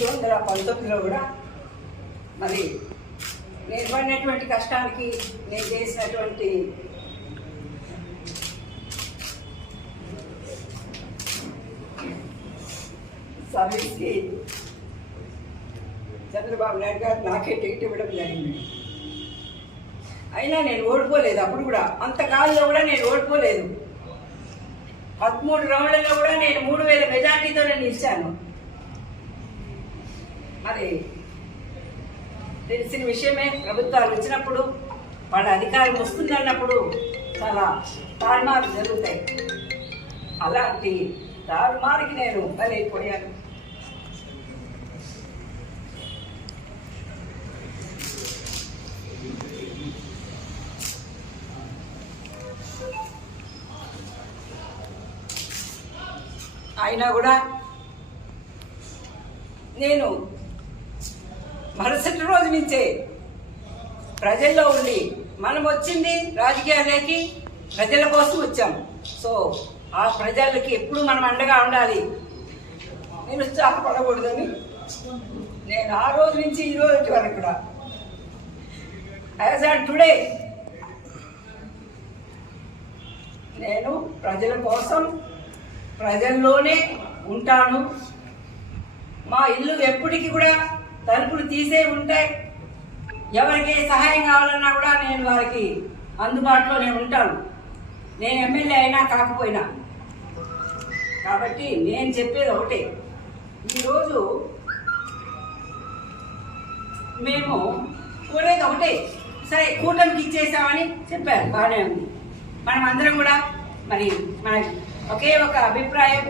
1919లో కూడా మరి నేను పడినటువంటి కష్టానికి నేను చేసినటువంటి సర్వీస్కి చంద్రబాబు నాయుడు గారు నాకే టికెట్ ఇవ్వడం జరిగింది. అయినా నేను ఓడిపోలేదు. అప్పుడు కూడా అంతకాలంలో కూడా నేను ఓడిపోలేదు. 13 రౌండ్లలో కూడా నేను 3000 మెజార్టీతోనే నిలిచాను. మరి తెలిసిన విషయమే, ప్రభుత్వాలు వచ్చినప్పుడు వాళ్ళ అధికారం వస్తుంది అన్నప్పుడు చాలా తారుమారు జరుగుతాయి. అలాంటి తారుమారుకి నేను బలైపోయాను. అయినా కూడా నేను మరుసటి రోజు నుంచే ప్రజల్లో ఉండి, మనం వచ్చింది రాజకీయాలకి ప్రజల కోసం వచ్చాం. సో ఆ ప్రజలకి ఎప్పుడు మనం అండగా ఉండాలి, నిరుత్సాహపడకూడదని నేను ఆ రోజు నుంచి ఈ రోజు వరకు కూడా యాజ్ ఆన్ టుడే నేను ప్రజల కోసం ప్రజల్లోనే ఉంటాను. మా ఇల్లు ఎప్పటికీ కూడా తలుపులు తీసే ఉంటాయి. ఎవరికి సహాయం కావాలన్నా కూడా నేను వారికి అందుబాటులోనే ఉంటాను. నేను ఎమ్మెల్యే అయినా కాకపోయినా. కాబట్టి నేను చెప్పేది ఒకటే, ఈరోజు మేము కోరేది ఒకటే, సరే కూటమికి ఇచ్చేసామని చెప్పారు, బాగానే ఉంది. మనం అందరం కూడా మరి మన ఒకే ఒక అభిప్రాయం,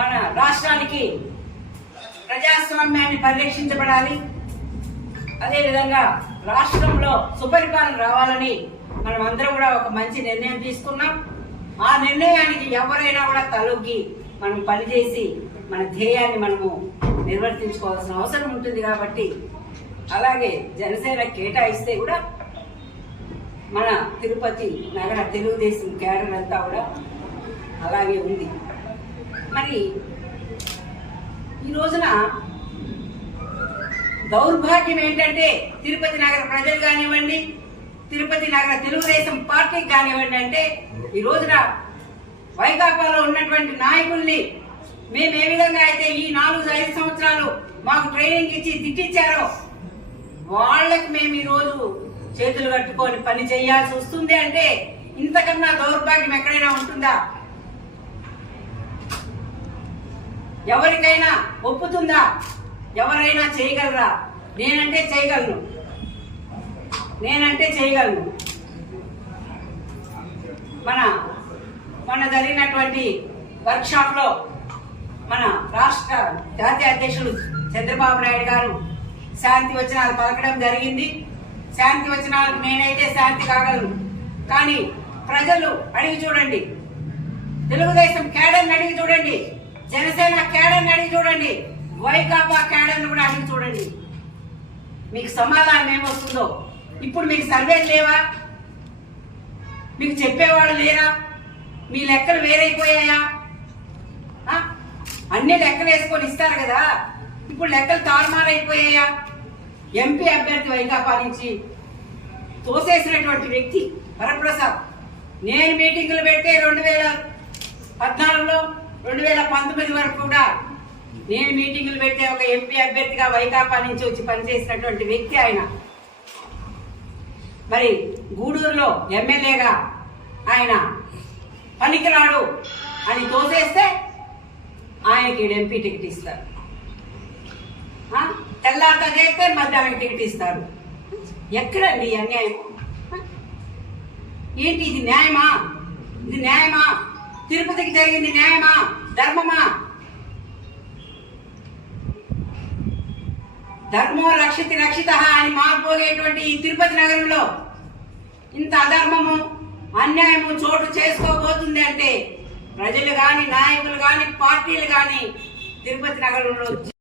మన రాష్ట్రానికి ప్రజాస్వామ్యాన్ని పరిరక్షించబడాలి, అదేవిధంగా రాష్ట్రంలో సుపరిపాలన రావాలని మనం అందరం కూడా ఒక మంచి నిర్ణయం తీసుకున్నాం. ఆ నిర్ణయానికి ఎవరైనా కూడా తలొగ్గి మనం పనిచేసి మన ధ్యేయాన్ని మనము నిర్వర్తించుకోవాల్సిన అవసరం ఉంటుంది. కాబట్టి అలాగే జనసేన కేటాయిస్తే కూడా మన తిరుపతి నగర తెలుగుదేశం క్యాడర్ అంతా కూడా అలాగే ఉంది. మరి ఈ రోజున దౌర్భాగ్యం ఏంటంటే, తిరుపతి నగర ప్రజలు కానివ్వండి, తిరుపతి నగర తెలుగుదేశం పార్టీకి కానివ్వండి, అంటే ఈ రోజున వైకాపాలో ఉన్నటువంటి నాయకుల్ని మేము ఏ విధంగా అయితే ఈ 4-5 సంవత్సరాలు మాకు ట్రైనింగ్ ఇచ్చి తిట్టించారో, వాళ్ళకి మేము ఈరోజు చేతులు కట్టుకొని పని చేయాల్సి వస్తుంది. అంటే ఇంతకన్నా దౌర్భాగ్యం ఎక్కడైనా ఉంటుందా? ఎవరికైనా ఒప్పుతుందా? ఎవరైనా చేయగలరా? నేనంటే చేయగలను. మన జరిగినటువంటి వర్క్షాప్ లో మన రాష్ట్ర జాతీయ అధ్యక్షులు చంద్రబాబు నాయుడు గారు శాంతి వచనాలు పలకడం జరిగింది. శాంతి వచనాలకు నేనైతే శాంతి కాగలను, కానీ ప్రజలు అడిగి చూడండి, తెలుగుదేశం క్యాడర్ని అడిగి చూడండి, జనసేన క్యాడర్ని అడిగి చూడండి, వైకాపా క్యాడర్ని కూడా అడిగి చూడండి, మీకు సమాధానం ఏమొస్తుందో. ఇప్పుడు మీకు సర్వేలు లేవా? మీకు చెప్పేవాళ్ళు లేరా? మీ లెక్కలు వేరైపోయాయా? అన్ని లెక్కలు వేసుకొని ఇస్తారు కదా, ఇప్పుడు లెక్కలు తారుమారైపోయాయా? ఎంపీ అభ్యర్థి వైకాపా నుంచి తోసేసినటువంటి వ్యక్తి వరప్రసాద్, నేను మీటింగులు పెట్టే 2014లో 2019 వరకు కూడా నేను మీటింగులు పెట్టే ఒక ఎంపీ అభ్యర్థిగా వైకాపా నుంచి వచ్చి పనిచేసినటువంటి వ్యక్తి ఆయన. మరి గూడూరులో ఎమ్మెల్యేగా ఆయన పనికిరాడు అని తోసేస్తే ఆయనకి ఎంపీ టికెట్ ఇస్తారు. తెల్లారితో చేస్తే మధ్యాహ్నం టికెట్ ఇస్తారు. ఎక్కడండి అన్యాయం? ఏంటి ఇది? న్యాయమా? తిరుపతికి జరిగింది న్యాయమా? ధర్మమా? ధర్మో రక్షిత అని మారిపోయేటువంటి ఈ తిరుపతి నగరంలో ఇంత అధర్మము, అన్యాయము చోటు చేసుకోబోతుంది అంటే ప్రజలు గాని, నాయకులు గాని, పార్టీలు గాని తిరుపతి నగరంలో